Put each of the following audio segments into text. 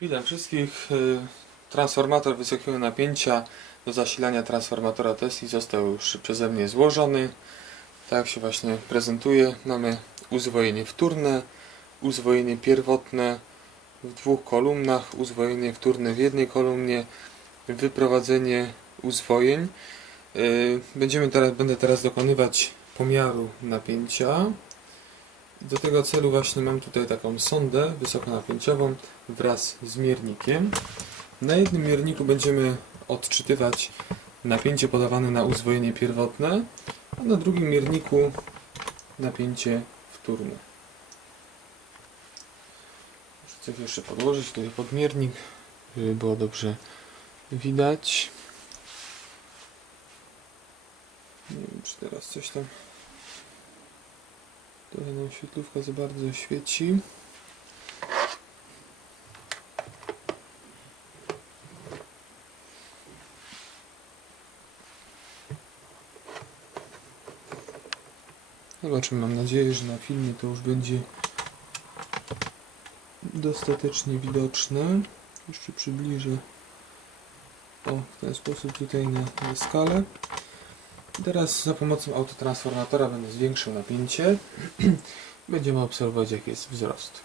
Witam wszystkich. Y, Transformator wysokiego napięcia do zasilania transformatora Tesla został już przeze mnie złożony. Tak się właśnie prezentuje. Mamy uzwojenie wtórne, uzwojenie pierwotne w dwóch kolumnach, uzwojenie wtórne w jednej kolumnie, wyprowadzenie uzwojeń. Y, Będziemy teraz, będę teraz dokonywać pomiaru napięcia. Do tego celu właśnie mam tutaj taką sondę wysokonapięciową wraz z miernikiem. Na jednym mierniku będziemy odczytywać napięcie podawane na uzwojenie pierwotne, a na drugim mierniku napięcie wtórne. Muszę coś jeszcze podłożyć tutaj pod miernik, żeby było dobrze widać. Nie wiem, czy teraz coś tam Trochę nam świetlówka za bardzo świeci. Zobaczymy, mam nadzieję, że na filmie to już będzie dostatecznie widoczne. Jeszcze przybliżę o, w ten sposób tutaj na, na skalę. Teraz za pomocą autotransformatora będę zwiększył napięcie. Będziemy obserwować jaki jest wzrost.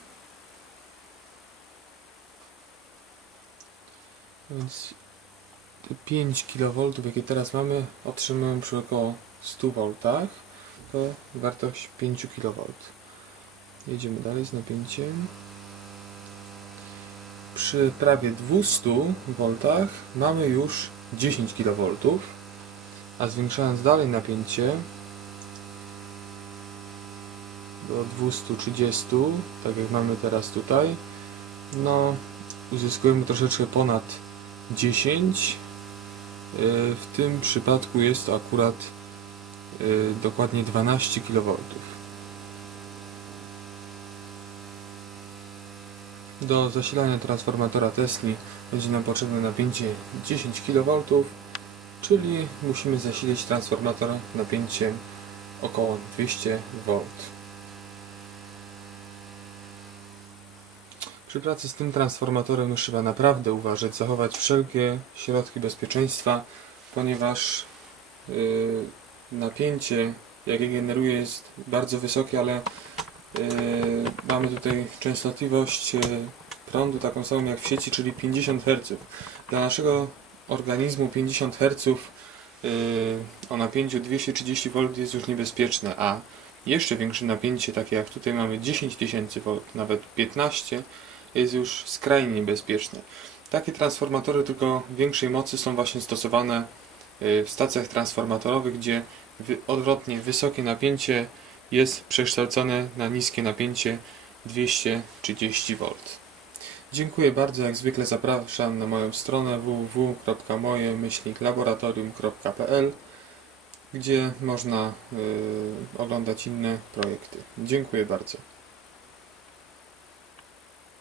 Więc te 5 kV, jakie teraz mamy, otrzymujemy przy około 100 V. To wartość 5 kV. Jedziemy dalej z napięciem. Przy prawie 200 V mamy już 10 kV. A zwiększając dalej napięcie do 230, tak jak mamy teraz tutaj, no uzyskujemy troszeczkę ponad 10. Yy, W tym przypadku jest to akurat yy, dokładnie 12 kV. Do zasilania transformatora Tesla będzie nam potrzebne napięcie 10 kV czyli musimy zasilić transformator napięciem około 200 V. Przy pracy z tym transformatorem trzeba naprawdę uważać, zachować wszelkie środki bezpieczeństwa, ponieważ yy, napięcie, jakie generuje, jest bardzo wysokie, ale yy, mamy tutaj częstotliwość yy, prądu taką samą jak w sieci, czyli 50 Hz. Dla naszego organizmu 50 Hz yy, o napięciu 230 V jest już niebezpieczne, a jeszcze większe napięcie, takie jak tutaj mamy 10 tysięcy V, nawet 15, jest już skrajnie niebezpieczne. Takie transformatory tylko większej mocy są właśnie stosowane yy, w stacjach transformatorowych, gdzie odwrotnie wysokie napięcie jest przekształcone na niskie napięcie 230 V. Dziękuję bardzo. Jak zwykle zapraszam na moją stronę www.moje-laboratorium.pl gdzie można y, oglądać inne projekty. Dziękuję bardzo.